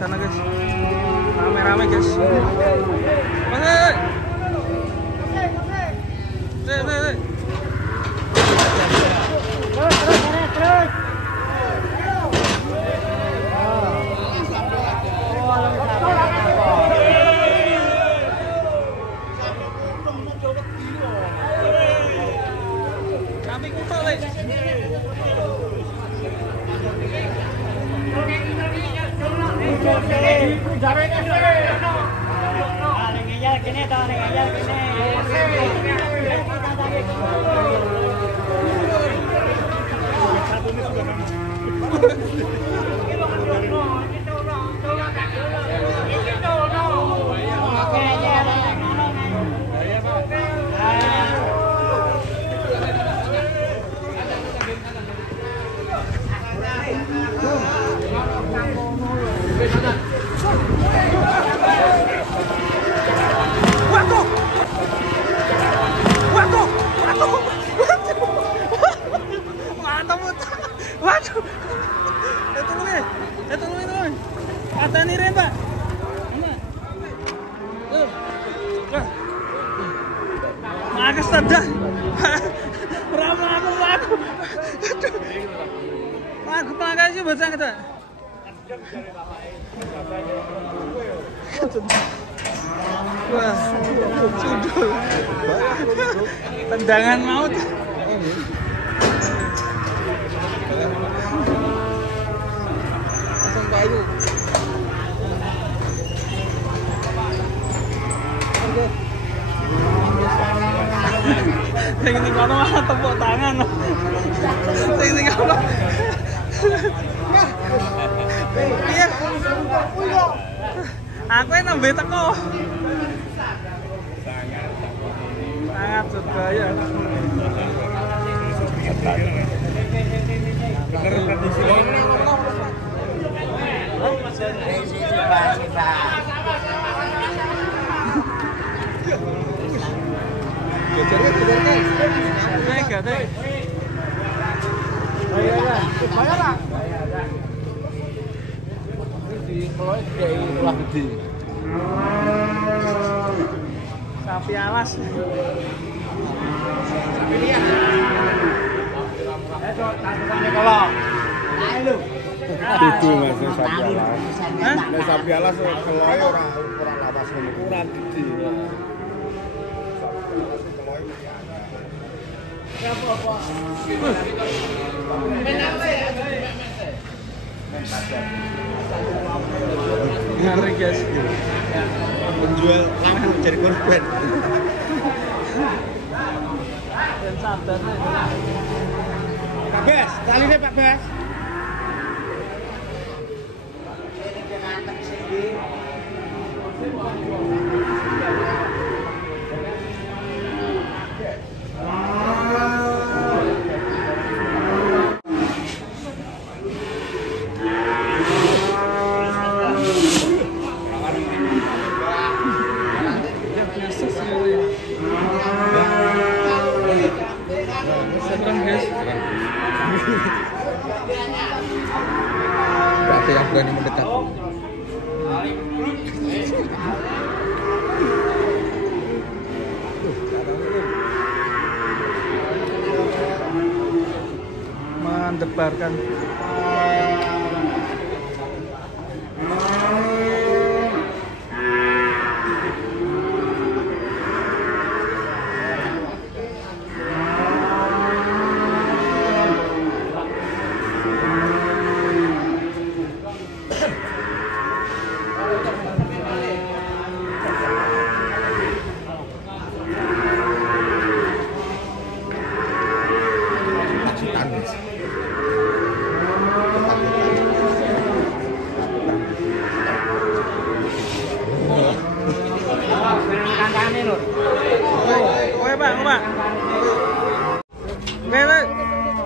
sana guys. Rame-rame guys. Masuk. Terus. Kami kutuk le. Waduh. Tolongin. Kata nih Ren, Pak. Mana? Makas tada. Aku. Aku pakai sih baca kata. Wah, sudul. Tendangan maut. Langsung kayu. Yang ini kono malah tepuk tangan. Yang ini kono. Iya. Aku yang nembe teko. Sangat sedaya. Bener tradisi. Sapi alas. Sapi lihat. Kalau. Ayo. Itu Mas sapi alas. Nek sapi alas keloe ora lawas ngono. Ora gede. Ngeri guys. Penjual langsung jadi korban. Dan sabar. Pak Bes, kali ini Pak Bes. Gak ada yang berani mendekat. Mendebarkan. Oke Pak. Oke Pak.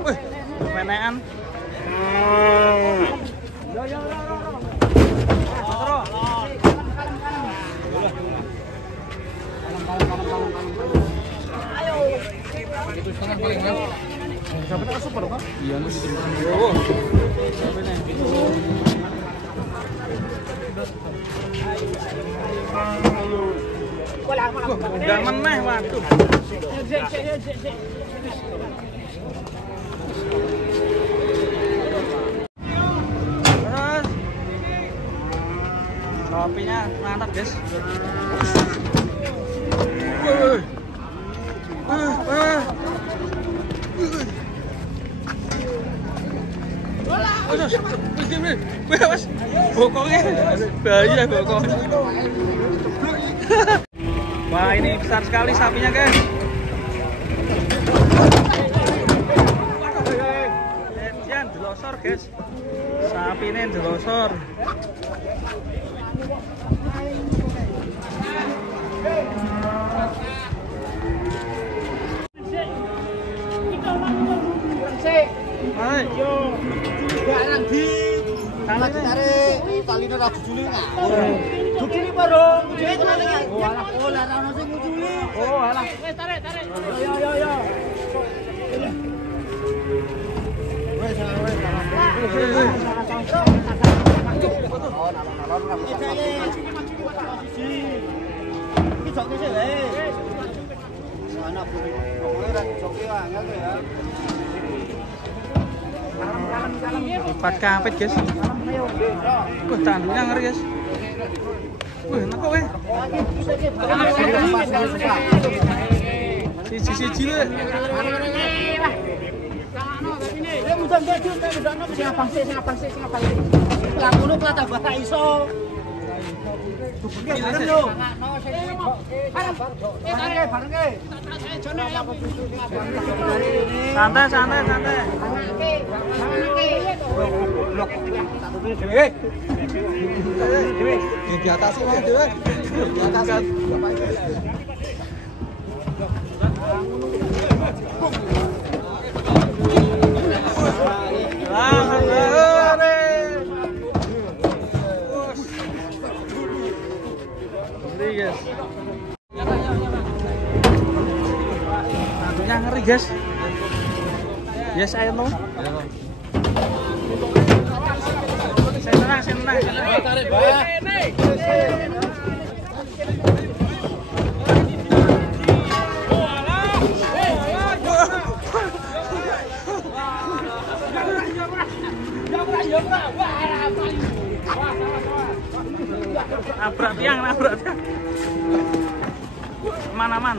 Wih, menekan. Itu setengah paling mas. Sampai tak super kan? Iya, Oh. Sampai nih. Udah meneh, waduh. Terus kopinya mantap, guys. Bokongnya bahaya bokongnya. Wah, ini besar sekali sapinya, guys. Jangan delosor, guys. Sapi ini delosor. Hai. Yo. Barang di. Tali ora jujule ngawur. Jujule baru, jujule tenan iki. Oh, alah ora ono sing jujule. Oh, alah. Tarik. Yo. Wes. Iki jok kese wae. Ana pokoke ra joke angel ya. Empat kampet, guys. Wah, tandunya ngeri, guys. Wah, enak kok, weh. Siji-siji le. Santai. Di atas sih, Dewe. Di atas. Tandunya ngeri, guys. Yes, I know. Senang. Tarik, nabrak tiang. Aman.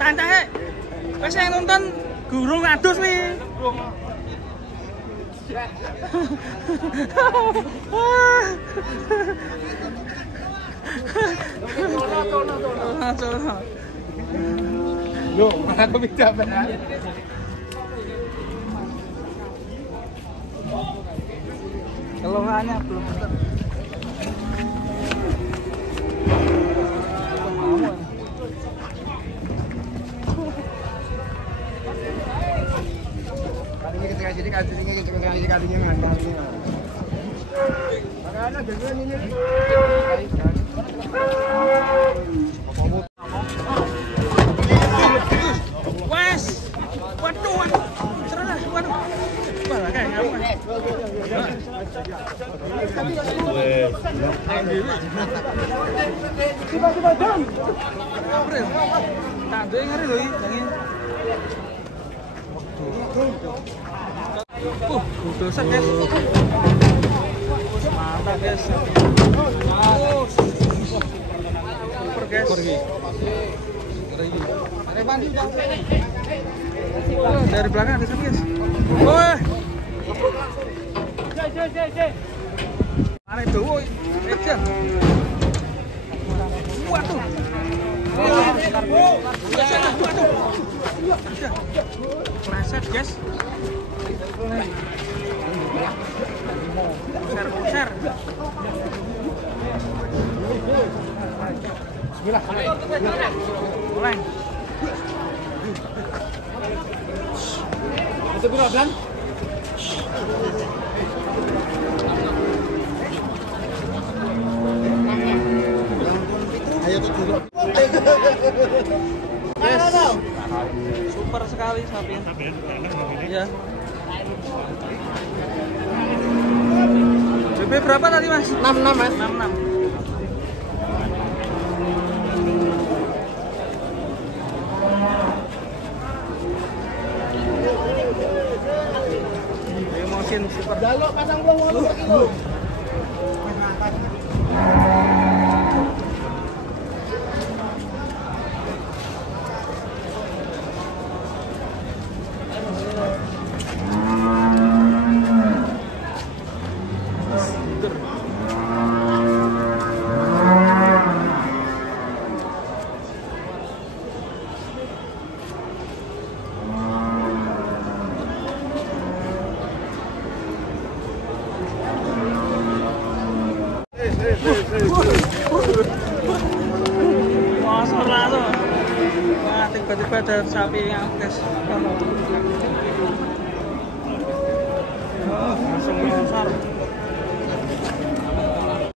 Tancang, wes yang nonton gurung adus nih. Loh, malah aku bisa benar. Keluhannya belum betul. Wes, waduh, serah, waduh, malah kayak ngamu. Tiba-tiba jam. Tak dengar loh ini. Dosa, guys. Mantap, guys. Super, guys. Dari belakang ada sapi, guys. Woi. Mana itu, woi? Aja. Waduh. Kleset, guys. Share. Bismillah. Mulai. Itu berapa bulan? Yes. Super sekali sapi. Ya. BB berapa tadi Mas? 66 Mas. 66. Emosin super. Jaluk pasang belum per kilo. Masuk langsung. Wah, tiba-tiba ada sapi yang tes. Langsung nyosor.